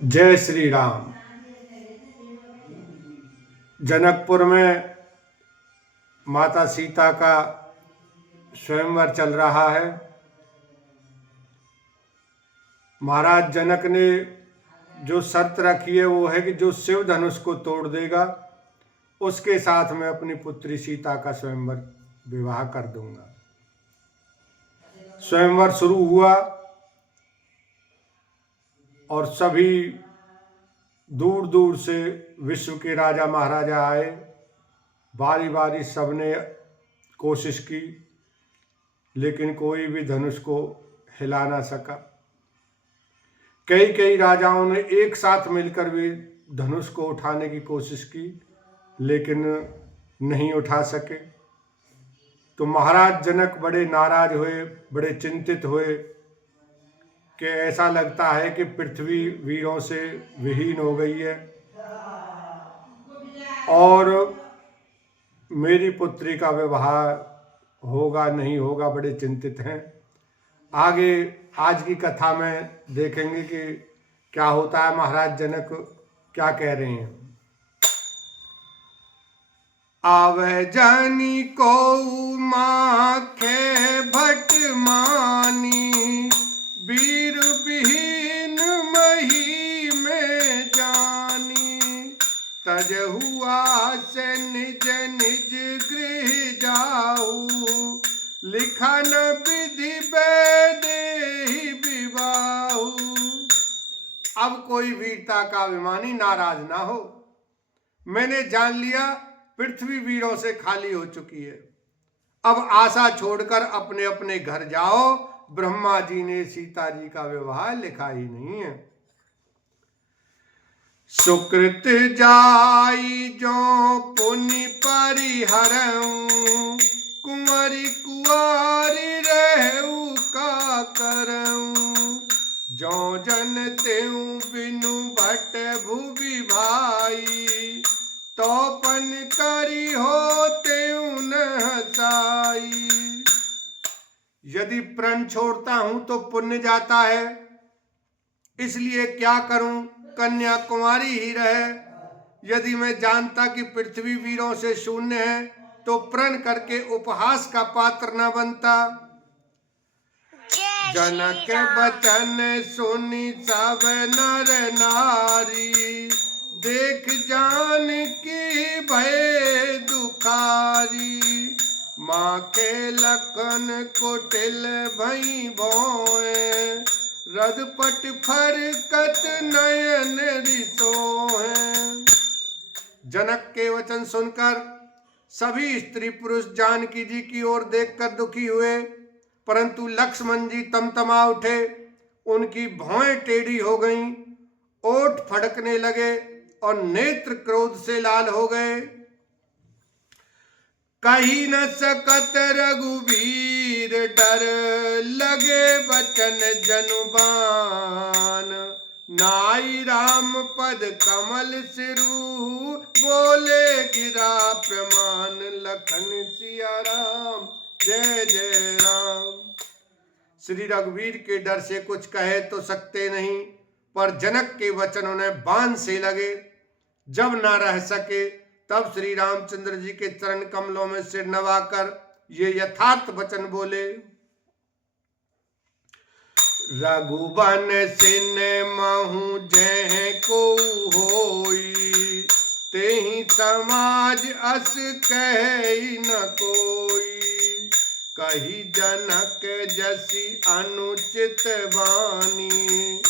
जय श्री राम। जनकपुर में माता सीता का स्वयंवर चल रहा है। महाराज जनक ने जो शर्त रखी है वो है कि जो शिव धनुष को तोड़ देगा उसके साथ मैं अपनी पुत्री सीता का स्वयंवर विवाह कर दूंगा। स्वयंवर शुरू हुआ और सभी दूर दूर से विश्व के राजा महाराजा आए। बारी बारी सबने कोशिश की लेकिन कोई भी धनुष को हिला ना सका। कई राजाओं ने एक साथ मिलकर भी धनुष को उठाने की कोशिश की लेकिन नहीं उठा सके। तो महाराज जनक बड़े नाराज हुए, बड़े चिंतित हुए कि ऐसा लगता है कि पृथ्वी वीरों से विहीन हो गई है और मेरी पुत्री का विवाह होगा नहीं होगा, बड़े चिंतित हैं। आगे आज की कथा में देखेंगे कि क्या होता है, महाराज जनक क्या कह रहे हैं। आवे जानी को माखे भट मानी, वीर विहीन मही में जानी, तज हुआ से निज निज गृह जाऊ, लिखन विधि बेदेहि विवाहु। अब कोई वीरता का अभिमानी नाराज ना हो। मैंने जान लिया पृथ्वी वीरों से खाली हो चुकी है। अब आशा छोड़कर अपने अपने घर जाओ। ब्रह्मा जी ने सीता जी का विवाह लिखा ही नहीं है। सुकृत जाई जो पुनि परिहरऊं, कुंवरी कुआरी रहू का करऊं, जो जन तेऊ बिनु भट भुवि भाई, तो पन करी हो तेऊ न हसाई। यदि प्रण छोड़ता हूं तो पुण्य जाता है, इसलिए क्या करूं, कन्या कुमारी ही रहे। यदि मैं जानता कि पृथ्वी वीरों से शून्य है तो प्रण करके उपहास का पात्र न बनता। जनक बचन सुनी सब नर नारी, देख जान की भय दुखारी, माँ के लखन कुटिल भई भोए, रदपट फरकत नयन रिसोए। जनक के वचन सुनकर सभी स्त्री पुरुष जानकी जी की ओर देखकर दुखी हुए, परंतु लक्ष्मण जी तमतमा उठे। उनकी भौएं टेढ़ी हो गईं, ओठ फड़कने लगे और नेत्र क्रोध से लाल हो गए। कही न सकत रघुवीर डर, लगे बचन जनुबान, नाई राम पद कमल सिरू, बोले गिरा प्रमाण, लखन सिया राम जय जय राम। श्री रघुवीर के डर से कुछ कहे तो सकते नहीं, पर जनक के वचन उन्हें बाण से लगे। जब न रह सके तब श्री रामचंद्र जी के चरण कमलों में सिर नवाकर ये यथार्थ वचन बोले। रघुवन सिन महु जह को होई, तेहि समाज अस कह न कोई, कही जनक जसी अनुचित वाणी,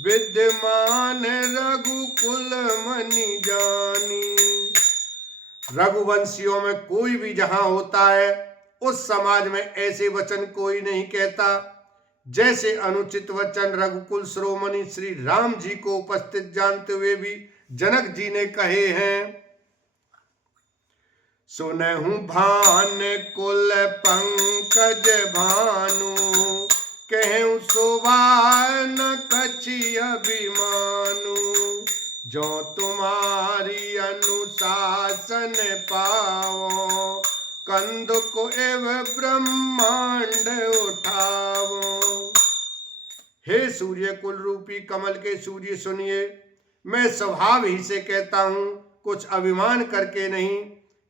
विद्यमान रघुकुल मनि जानी। रघुवंशियों में कोई भी जहां होता है उस समाज में ऐसे वचन कोई नहीं कहता जैसे अनुचित वचन रघुकुल शिरोमणि श्री राम जी को उपस्थित जानते हुए भी जनक जी ने कहे हैं। सुनहु भान कुल पंकज भानु, कहूं शोभा न कछि अभिमानु, जो तुम्हारी अनुशासन पावो, कंद को एव ब्रह्मांड उठावो। हे सूर्य कुल रूपी कमल के सूर्य सुनिए, मैं स्वभाव ही से कहता हूं, कुछ अभिमान करके नहीं।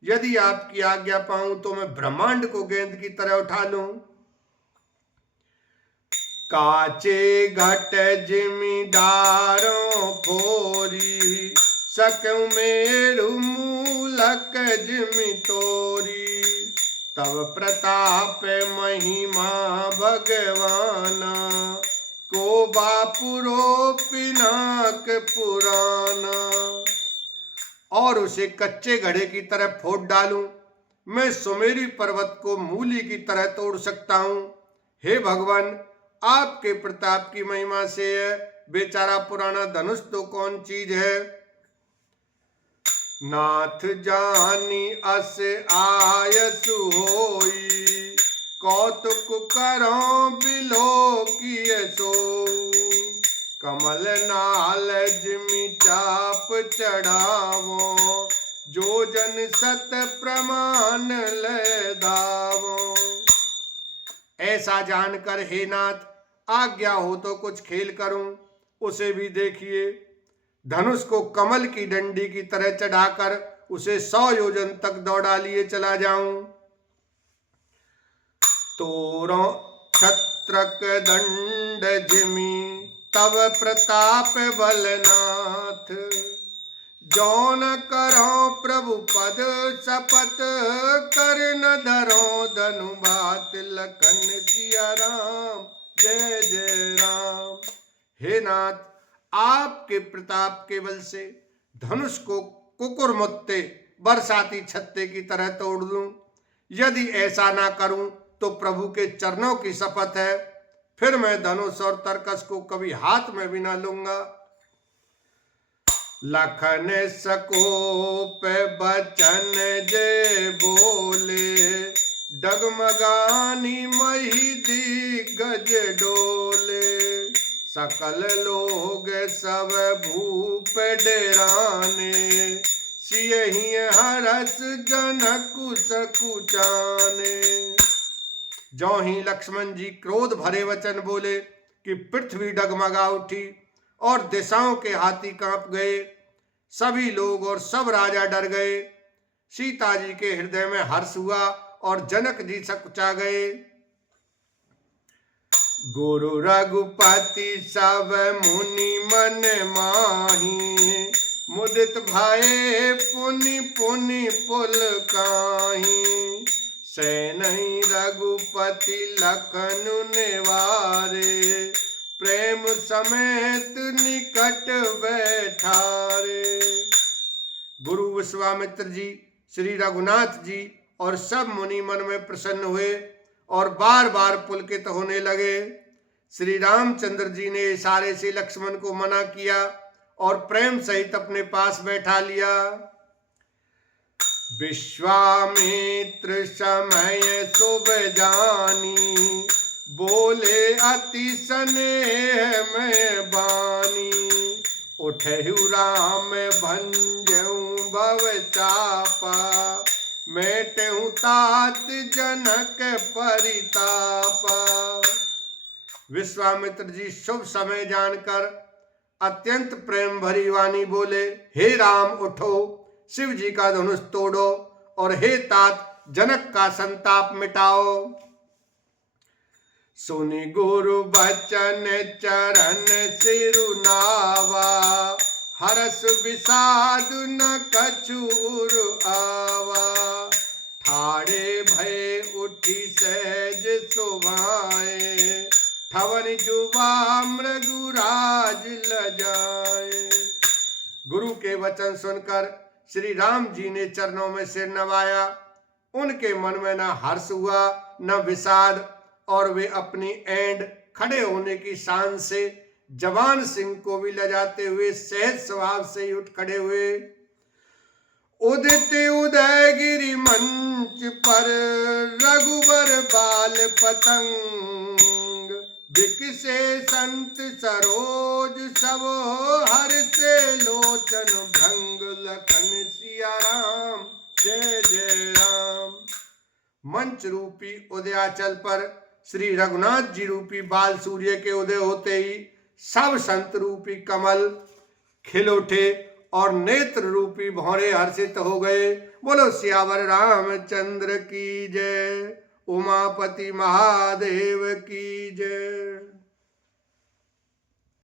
यदि आपकी आज्ञा पाऊं तो मैं ब्रह्मांड को गेंद की तरह उठा लूं। काचे घट जिमीदारों फोरी, सकूं मेरु मूलक जिमि तोरी। तब प्रताप महिमा भगवाना, को बापुरो पिनाक पुराना। और उसे कच्चे घड़े की तरह फोड़ डालूं, मैं सुमेरु पर्वत को मूली की तरह तोड़ सकता हूं। हे भगवान, आपके प्रताप की महिमा से बेचारा पुराना धनुष तो कौन चीज है। नाथ जानी अस आयसु होई, कौतुक करो बिलो किय सोऊ। कमल नाल जिमि चाप चढ़ावो, जो जन सत प्रमाण ले दावो। ऐसा जानकर हे नाथ, आज्ञा हो तो कुछ खेल करूं। उसे भी देखिए, धनुष को कमल की डंडी की तरह चढ़ाकर उसे 100 योजन तक दौड़ा लिए चला जाऊं। तोरो छत्रक दंड जिमि, तब प्रताप बलनाथ। जौन करो प्रभु पद शपथ, कर न धरो धनु बात। लखन सिया राम, जय जय राम। हे नाथ, आपके प्रताप के बल से धनुष को कुकुरमुत्ते बरसाती छत्ते की तरह तोड़ दूं। यदि ऐसा ना करूं तो प्रभु के चरणों की शपथ है, फिर मैं धनुष और तरकस को कभी हाथ में भी ना लूंगा। लखन सकोप बचन जे बोले, डगमगानी मही दिग्गज डोले। सकल लोग सब भूप डेराने, सियहि हरस जनक सकुचाने। ज्यों ही लक्ष्मण जी क्रोध भरे वचन बोले कि पृथ्वी डगमगा उठी और दिशाओं के हाथी कांप गए। सभी लोग और सब राजा डर गए। सीता जी के हृदय में हर्ष हुआ और जनक जी सकुचा गए। गुरु रघुपति सब मुनि मन माही, मुदित भये पुनि पुनि पुल काहीं। सैन्हि रघुपति लखन निवारे, प्रेम समेत निकट बैठारे। गुरु विश्वामित्र जी, श्री रघुनाथ जी और सब मुनि मन में प्रसन्न हुए और बार बार पुलकित होने लगे। श्री रामचंद्र जी ने इशारे से लक्ष्मण को मना किया और प्रेम सहित अपने पास बैठा लिया। विश्वामित्र समय शुभ जानी, बोले अति स्नेह में बानी। उठहु राम भंजऊ भव चापा, मेटहु तात जनक परितापा। विश्वामित्र जी शुभ समय जानकर अत्यंत प्रेम भरी वाणी बोले, हे राम उठो, शिव जी का धनुष तोड़ो और हे तात जनक का संताप मिटाओ। सुनि गुरु बचन चरण सिरुनावा, हरस विषाद न कछुर आवा। ठाड़े भय उठी सहज शोभाए, ठवन जुबा मृगुराज लजाए। गुरु के वचन सुनकर श्री राम जी ने चरणों में सिर नवाया। उनके मन में न हर्ष हुआ न विषाद, और वे अपनी एंड खड़े होने की शान से जवान सिंह को भी लजाते हुए सहज स्वभाव से ही उठ खड़े हुए। उदित उदयगिरि मंच पर रघुबर बाल पतंग, बिकसे संत सरोज सब हर से लोचन भंग। लखन सिया राम, जय जय राम। मंच रूपी उदयाचल पर श्री रघुनाथ जी रूपी बाल सूर्य के उदय होते ही सब संत रूपी कमल खिल उठे और नेत्र रूपी भौरे हर्षित हो गए। बोलो सियावर रामचंद्र की जय, उमापति महादेव की जय।